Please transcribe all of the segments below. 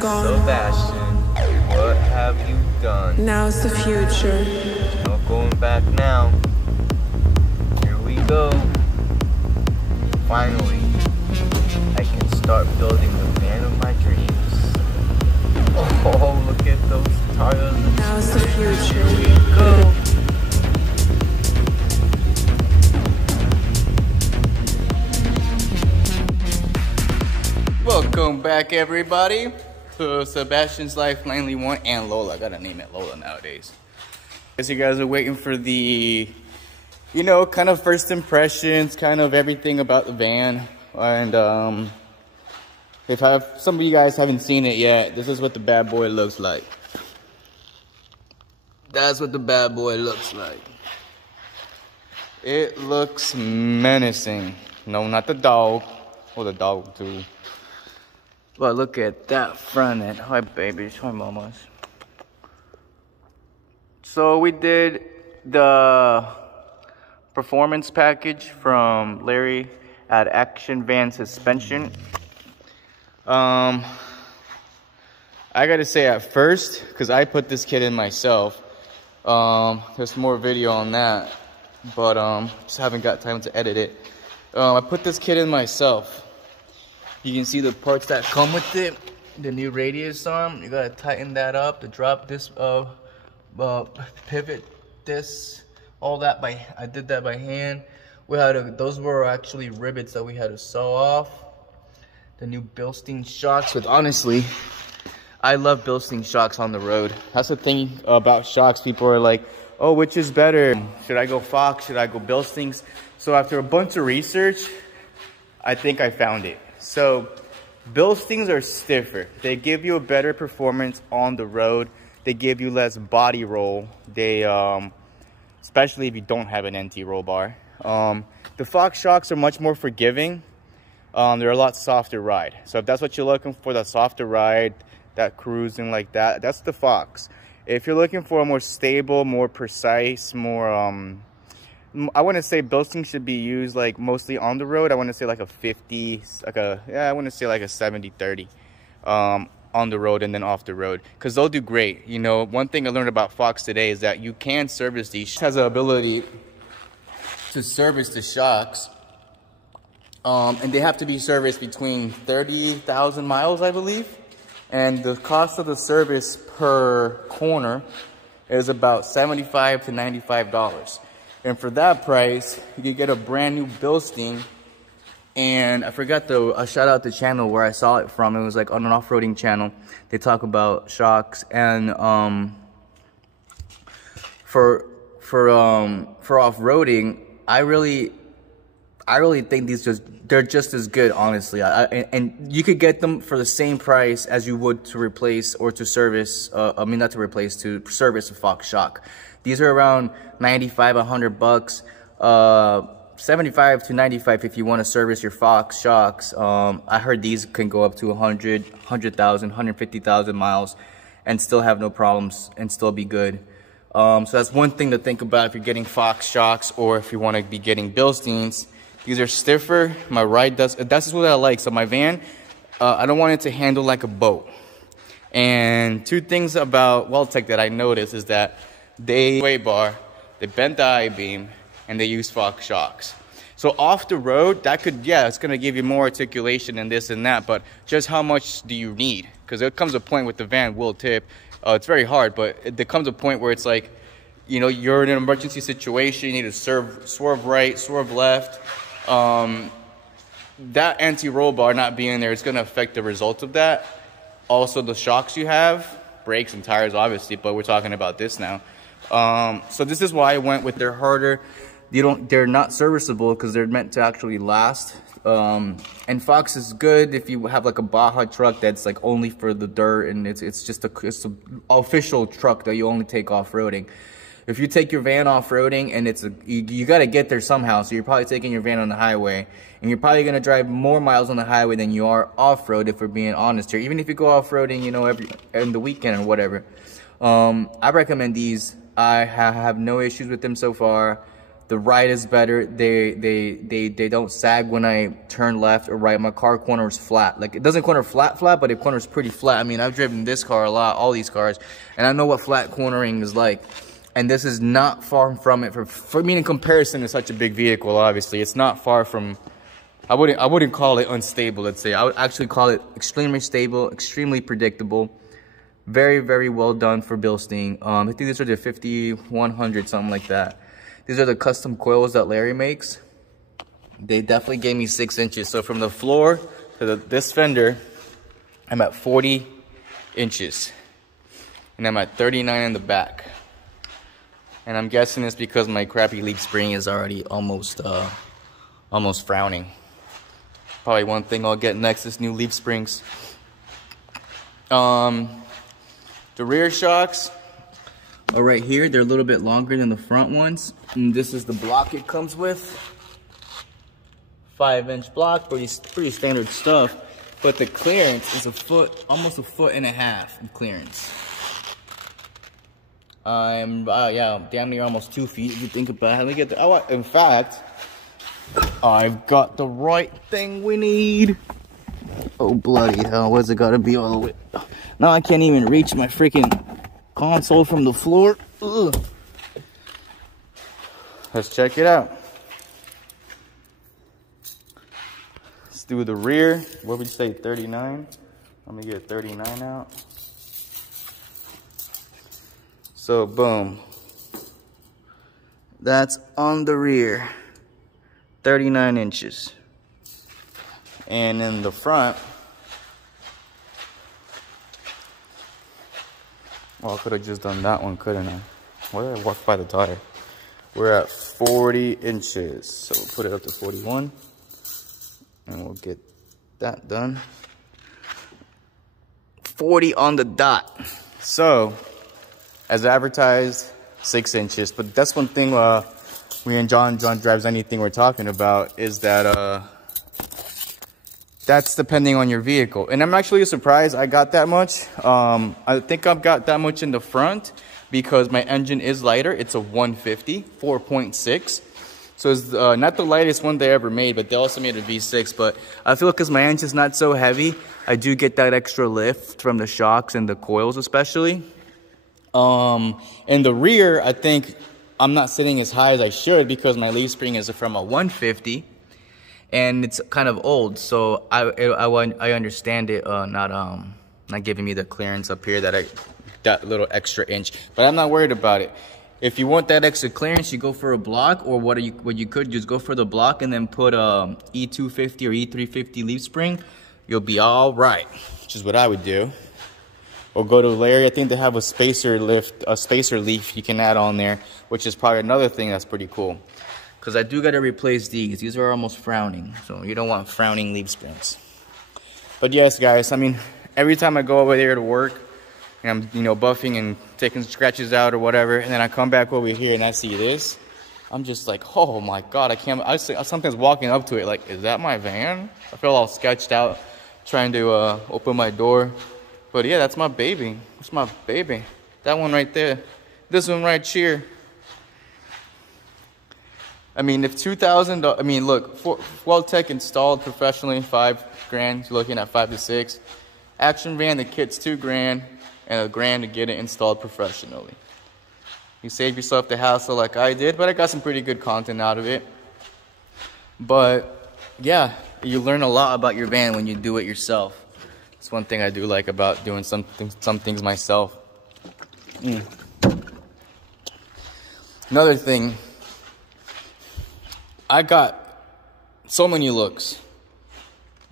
gone. Sebastian, what have you done? Now's the future. There's no going back now. Here we go. Finally, I can start building the van of my dreams. Oh, look at those tires. Now's the future. Here we go. Welcome back, everybody, to Sebastian's Life Langley 1 and Lola. I gotta name it Lola nowadays. Guess you guys are waiting for the, you know, kind of first impressions, kind of everything about the van. And if some of you guys haven't seen it yet, this is what the bad boy looks like. That's what the bad boy looks like. It looks menacing. No, not the dog. Well, the dog too. But look at that front end. Hi, babies. Hi, mamas. So we did the performance package from Larry at Action Van Suspension. I gotta say at first, because I put this kit in myself, there's more video on that, but just haven't got time to edit it. I put this kit in myself. You can see the parts that come with it. The new radius arm, you gotta tighten that up to drop this, pivot this, all that I did that by hand. Those were actually rivets that we had to sew off. The new bilstein shocks, with honestly, I love bilstein shocks on the road. That's the thing about shocks. People are like, oh, which is better? Should I go Fox? Should I go bilsteins? So after a bunch of research, I think I found it. So bilsteins are stiffer. They give you a better performance on the road. They give you less body roll. They, especially if you don't have an NT roll bar. The Fox shocks are much more forgiving. They're a lot softer ride. So if that's what you're looking for, that softer ride, that cruising like that, that's the Fox. If you're looking for a more stable, more precise, more, I want to say bilstein should be used like mostly on the road. I want to say like a 50, I want to say like a 70-30 on the road and then off the road, because they'll do great. You know, one thing I learned about Fox today is that you can service these. It has the ability to service the shocks, and they have to be serviced between 30,000 miles, I believe. And the cost of the service per corner is about $75 to $95. And for that price, you can get a brand new bilstein. And I forgot a shout out the channel where I saw it from. It was like on an off-roading channel. They talk about shocks, and for off-roading, I really think they're just as good, honestly. And you could get them for the same price as you would to replace or to service. Not to replace, to service a Fox shock. These are around 95, 100 bucks, 75 to 95 if you want to service your Fox shocks. I heard these can go up to 100,000, 150,000 miles and still have no problems and still be good. So that's one thing to think about if you're getting Fox shocks or if you want to be getting bilsteins. These are stiffer. My ride that's what I like. So my van, I don't want it to handle like a boat. And two things about Weltec that I noticed is that they sway bar, they bent the I-beam, and they use Fox shocks. So off the road, that could, yeah, it's gonna give you more articulation and this and that, but just how much do you need? Because there comes a point with the van will tip. It's very hard, but there comes a point where it's like, you know, you're in an emergency situation, you need to swerve right, swerve left. That anti-roll bar not being there is gonna affect the result of that. Also, the shocks you have, brakes and tires obviously, but we're talking about this now. So this is why I went with they're harder. They're not serviceable because they're meant to actually last. And Fox is good if you have like a Baja truck that's like only for the dirt, and it's just it's a official truck that you only take off-roading. If you take your van off-roading and you got to get there somehow, so you're probably taking your van on the highway, and you're probably going to drive more miles on the highway than you are off-road, if we're being honest here. Even if you go off-roading, you know, in the weekend or whatever. I recommend these. I have no issues with them so far. The ride is better. They don't sag when I turn left or right. My car corners flat. Like, it doesn't corner flat, but it corners pretty flat. I mean, I've driven this car a lot, all these cars, and I know what flat cornering is like. And this is not far from it. For me, in comparison to such a big vehicle, obviously, it's not far from. I wouldn't call it unstable. Let's say I would actually call it extremely stable, extremely predictable. Very, very well done for Bilstein. I think these are the 5100, something like that. These are the custom coils that Larry makes. They definitely gave me 6 inches. So from the floor to this fender, I'm at 40 inches. And I'm at 39 in the back. And I'm guessing it's because my crappy leaf spring is already almost frowning. Probably one thing I'll get next is new leaf springs. The rear shocks are right here. They're a little bit longer than the front ones. And this is the block it comes with. 5-inch block, pretty standard stuff. But the clearance is almost a foot and a half in clearance. I'm damn near almost 2 feet if you think about it. Let me get the, in fact, I've got the right thing we need. Oh bloody hell, what's it gotta be all the way? Now I can't even reach my freaking console from the floor. Ugh. Let's check it out. Let's do the rear. What would you say, 39? Let me get 39 out. So boom. That's on the rear. 39 inches. And in the front, well, I could have just done that one, couldn't I? Why did I walk by the tire? We're at 40 inches. So we'll put it up to 41. And we'll get that done. 40 on the dot. So, as advertised, 6 inches. But that's one thing me and John drives anything we're talking about is that that's depending on your vehicle. And I'm actually surprised I got that much. I think I've got that much in the front because my engine is lighter. It's a 150, 4.6. So it's not the lightest one they ever made, but they also made a V6. But I feel because my engine's not so heavy, I do get that extra lift from the shocks and the coils especially. In the rear, I think I'm not sitting as high as I should because my leaf spring is from a 150. And it's kind of old, so I understand it not giving me the clearance up here that little extra inch. But I'm not worried about it. If you want that extra clearance, you go for a block, or what you could just go for the block and then put a E250 or E350 leaf spring. You'll be all right, which is what I would do. Or go to Larry. I think they have a spacer leaf you can add on there, which is probably another thing that's pretty cool. Because I do got to replace these. These are almost frowning. So you don't want frowning leaf springs. But yes, guys. I mean, every time I go over there to work, and I'm, buffing and taking scratches out or whatever, and then I come back over here and I see this, I'm just like, oh my God, I can't. I sometimes walking up to it like, is that my van? I feel all sketched out trying to open my door. But yeah, that's my baby. That's my baby. That one right there. This one right here. I mean, if 2,000, I mean, look, Well-Tech installed professionally, $5 grand, you're looking at 5 to 6. Action van, the kit's $2 grand, and $1 grand to get it installed professionally. You save yourself the hassle like I did, but I got some pretty good content out of it. But yeah, you learn a lot about your van when you do it yourself. It's one thing I do like about doing some things myself. Another thing, I got so many looks.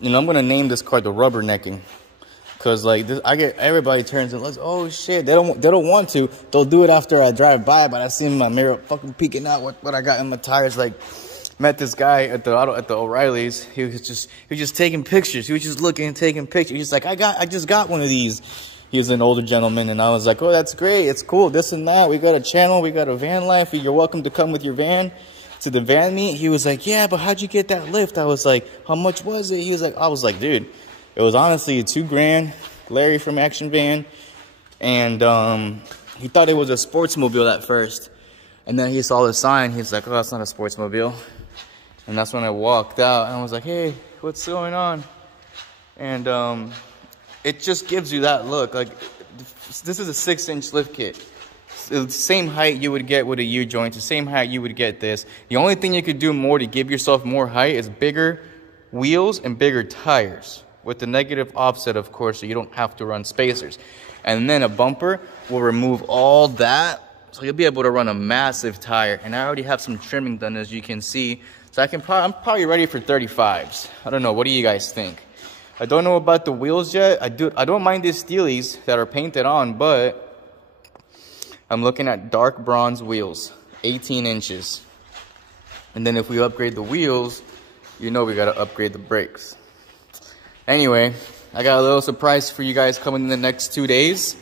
And I'm gonna name this car the rubbernecking. Cause like this, everybody turns and looks, oh shit, they don't want to. They'll do it after I drive by, but I see in my mirror fucking peeking out what I got in my tires. Like, met this guy at the O'Reilly's. He was just taking pictures. He was just looking and taking pictures. He's like, I just got one of these. He was an older gentleman, and I was like, oh, that's great. It's cool. This and that. We got a channel. We got a VanLife. You're welcome to come with your van to the van meet. He was like, yeah, but how'd you get that lift? I was like, how much was it? He was like, I was like, dude, it was honestly $2 grand. Larry from Action Van, and he thought it was a sportsmobile at first. And then he saw the sign. He's like, oh, that's not a sportsmobile. And that's when I walked out and I was like, hey, what's going on? And it just gives you that look. Like, this is a 6-inch lift kit. It's the same height you would get with a U-joint, the same height you would get this. The only thing you could do more to give yourself more height is bigger wheels and bigger tires, with the negative offset, of course, so you don't have to run spacers. And then a bumper will remove all that, so you'll be able to run a massive tire. And I already have some trimming done, as you can see. So I'm probably ready for 35s. I don't know, what do you guys think? I don't know about the wheels yet. I don't mind these steelies that are painted on, but I'm looking at dark bronze wheels, 18 inches. And then if we upgrade the wheels, you know we gotta upgrade the brakes. Anyway, I got a little surprise for you guys coming in the next 2 days.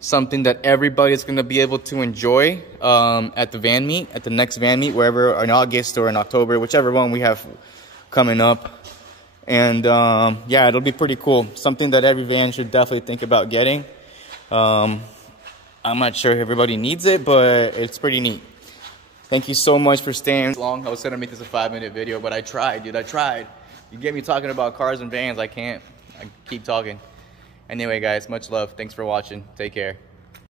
Something that everybody's gonna be able to enjoy at the van meet, at the next van meet, wherever, in August or in October, whichever one we have coming up. And yeah, it'll be pretty cool. Something that every van should definitely think about getting. I'm not sure if everybody needs it, but it's pretty neat. Thank you so much for staying long. I was gonna make this a 5-minute video, but I tried, dude, I tried. You get me talking about cars and vans, I can't. I keep talking. Anyway, guys, much love. Thanks for watching. Take care.